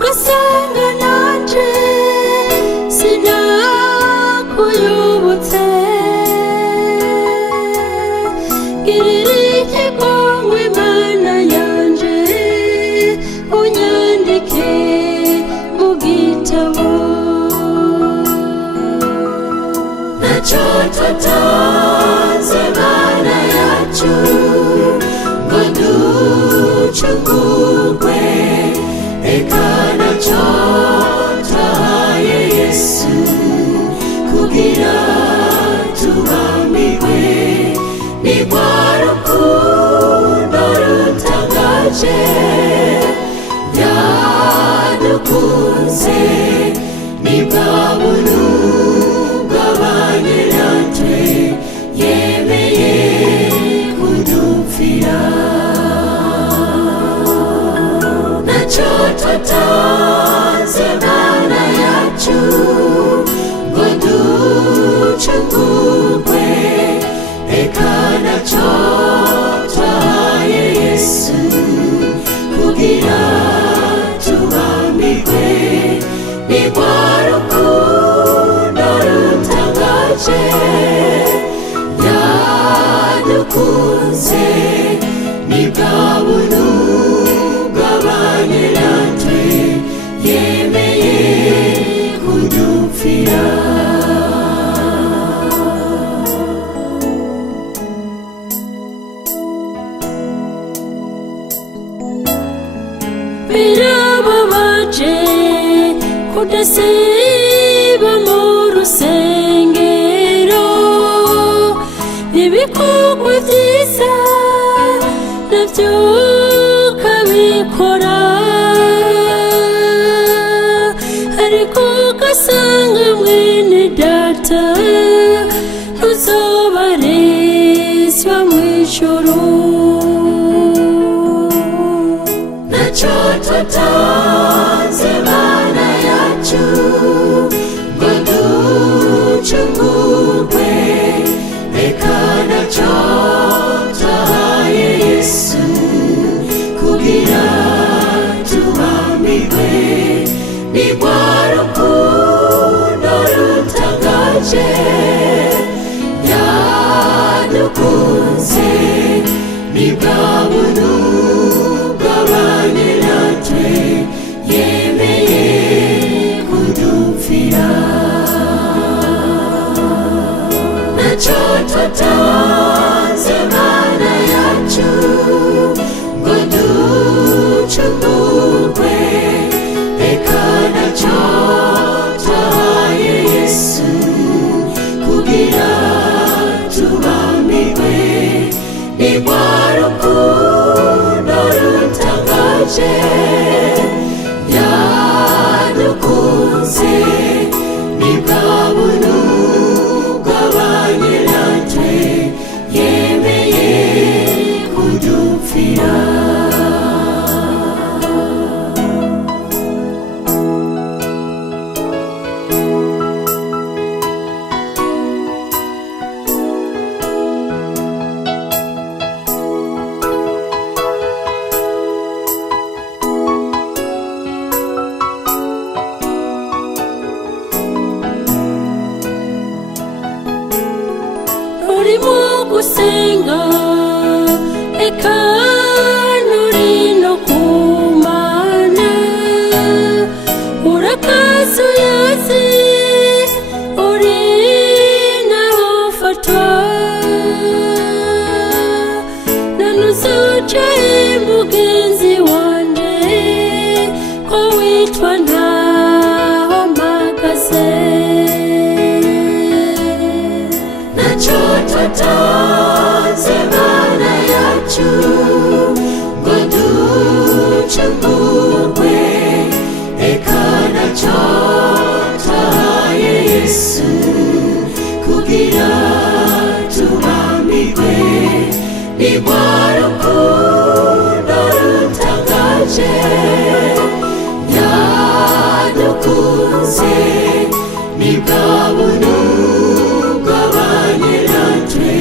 ugasanga nanje sinakuyobotse. Girira ikigongwe Mana yanje, unyandike mu gitabo. Naco twatanze Mana yacu ngo ducungurwe, eka naco twahaye Yesu kugira tubambirwe. Ni rwa rukundo rutangaje yadukunze, ni bwa buntu bwabanye natwe, yemeye kudupfira. Naco twatanze Mana yacu ngo ducungurwe, eka naco twahaye Yesu kugira tubambirwe. Ni rwa rukundo rutangaje yadukunze, ni bwa buntu bwabanye natwe, yemeye kudupfira. Birababaje kudasiba mu rusengero, ibikorwa vyiza navyo ukabikora, ariko ugasanga mwene data ntuzobarizwa mw'ijuru. Naco twatanze Mana yacu ngo ducungurwe, eka naco twahaye Yesu kugira tubambirwe. Ni rwa rukundo rutangaje yadukunze, ni bwa buntu bwabanye natwe, yemeye kudupfira. Naco twatanze Mana yacu ngo ducungurwe, eka naco twahaye Yesu kugira tubambirwe. Ni rwa rukundo rutangaje yadukunze, ni bwa buntu bwabanye natwe, yemeye kudupfira. Urimo gusenga, eka nuri no kumana, urakazuyazi uri naho ufatwa, nanuzuca mugenzi wanje ko witwa ntaho mpagaze. Naco twatanze Mana yacu ngo ducungurwe, eka naco twahaye Yesu kugira tubambirwe. Ni rwa rukundo rutangaje yadukunze, ni bwa buntu bwabanye natwe,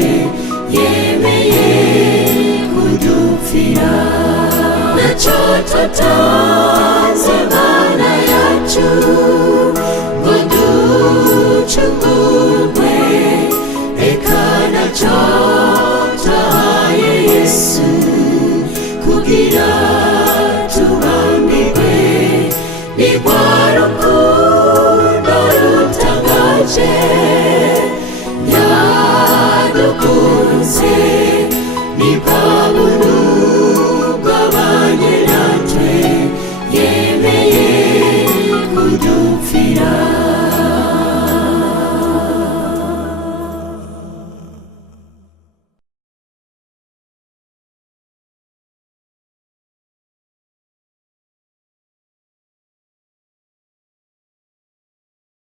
yemeye kudupfira. Naco twatanze Mana ducungurwe, reka nacyo twahaye Yesu kugira tubambirwe ni rwa rukundo